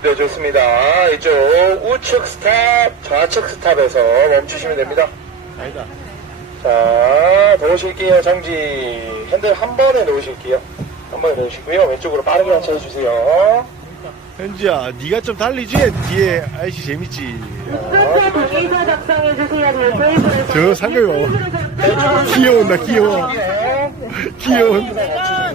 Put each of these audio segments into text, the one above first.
네, 좋습니다. 이쪽 우측 스탑, 좌측 스탑에서 멈추시면 됩니다. 아니다. 자, 놓으실게요. 정지. 핸들 한 번에 놓으실게요. 한 번에 놓으시고요. 왼쪽으로 빠르게 맞춰주세요. 현지야, 니가 좀 달리지? 뒤에 아이씨 재밌지. 아, 저 상경이 봐봐. 귀여운다, 귀여워. 귀여운다.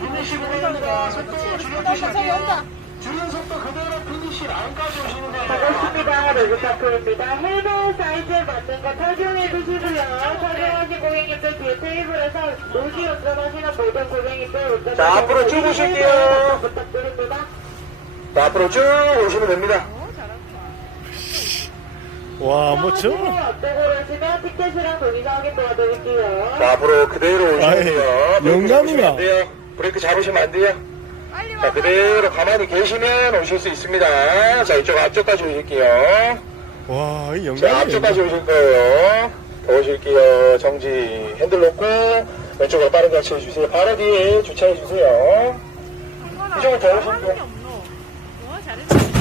피니쉬를 했는데 속도 줄여 주시고요. 줄인 속도 그대로 피니쉬 라까지 오시는 거예요. 반갑습니다. 아, 로그타크니다 헬멧 사이즈 맞는 거 착용해 주시고요. 착용하신 고객님들 뒤에 테이블에서 노지 운전하시는 모든 고객님들 자, 앞으로 쭉 오실게요. 부탁드립니다. 앞으로 쭉 오시면 됩니다. 오, 잘한다. 어, 잘한다. 쉬는. 쉬는. 와, 뭐죠? 자, 앞으로 그대로 오시면 요 영감이야. 브레이크 잡으시면 안 돼요. 자, 그대로 가만히 계시면 오실 수 있습니다. 자, 이쪽 앞쪽까지 오실게요. 와, 이영광 앞쪽까지 있나? 오실 거예요. 오실게요. 정지. 핸들 놓고 왼쪽으로 빠른게치해주세요 바로 뒤에 주차해주세요. 이쪽으로 주세요. 주차해 주세요. 더 오실게요.